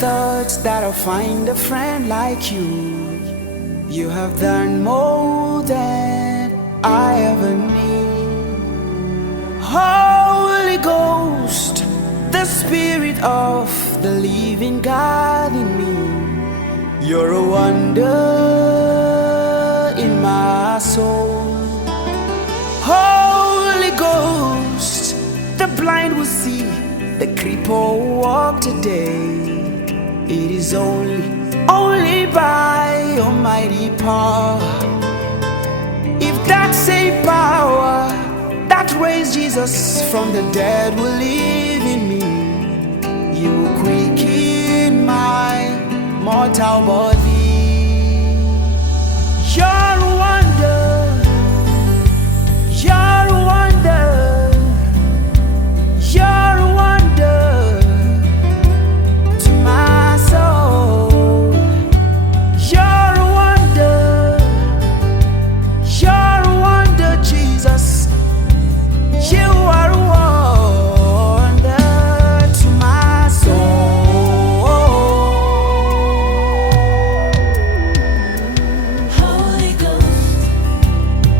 thought that I'll find a friend like you. You have done more than I ever need. Holy Ghost, the Spirit of the living God in me. You're a wonder in my soul. Holy Ghost, the blind will see, the cripple will walk today. It is only by your mighty power. If that same power that raised Jesus from the dead will live in me, you will quicken my mortal body. You're a wonder. You're a wonder. You're a wonder to my soul. You're a wonder. You're a wonder, Jesus. You are a wonder to my soul. Holy Ghost,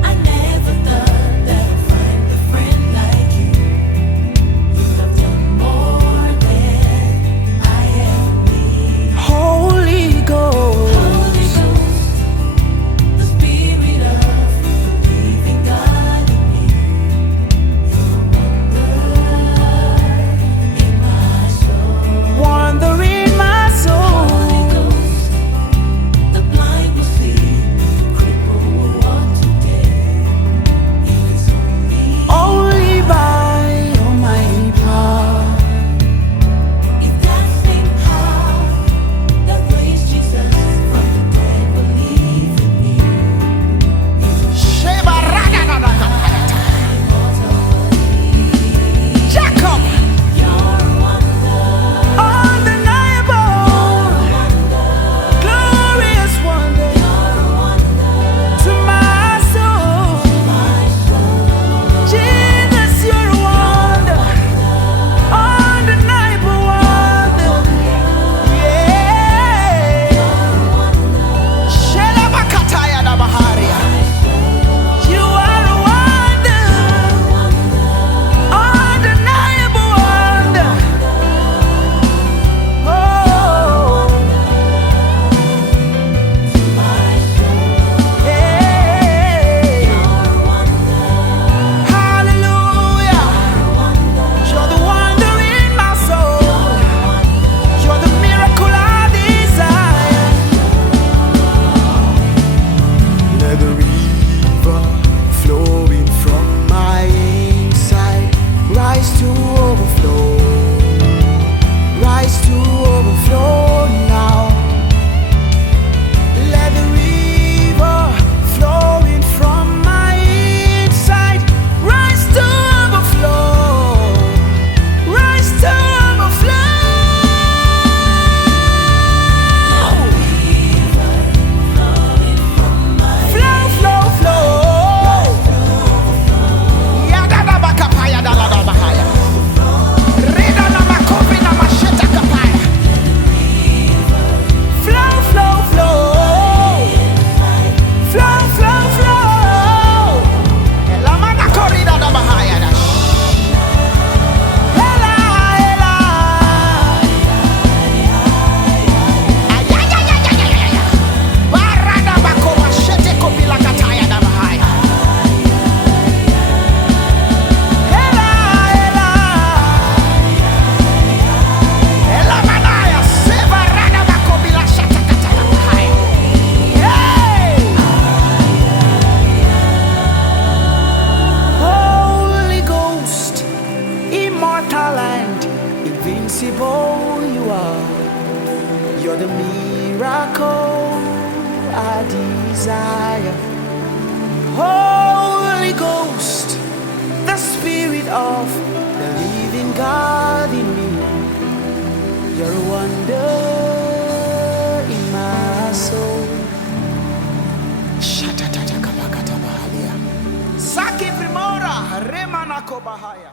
I never thought that I'd find a friend like you. You have done more than I ever need. Holy Ghost, Holy Ghost, the Spirit of the living God in me. You're a wonder in my soul. wonder in my soul. Holy Ghost, the blind will see, the cripple will walk today. It is Only by your mighty power. if that same power that raised Jesus from the dead will live in me, Jacob, you're a wonder, undeniable, glorious wonder you're a wonder, to my soul. my soul. Jesus, you're a wonder, undeniable wonder. Yeah. Shelabakataya da Baharia. You are a wonder, undeniable wonder. Oh, hey. Hallelujah. You're the wonder in my soul. You're the miracle I desire. Let the river flowing from my inside rise to overflow. Rise to overflow now. Let the river flowing from my inside rise to overflow. Rise to overflow. Flow, flow, flow. Yadadabakapaya daladabahaya. Redanamakopri namashetakapaya. Flow, flow, flow. Flow, flow, flow. Elamanakoridadabahaya dash. Ela, ela. Ayayayayayaya. Baradabakopashetekopilakataya dabahaya. Ela, ela. Elamanaya sevaradabakopilashatatatapahaya. Hey! Holy Ghost, immortal and invincible you are. You're the miracle I desire. Holy Ghost, the Spirit of the living God in me. You're a wonder in my soul. Shatatatakapakatabahalia. Saki primora remana kobahaya.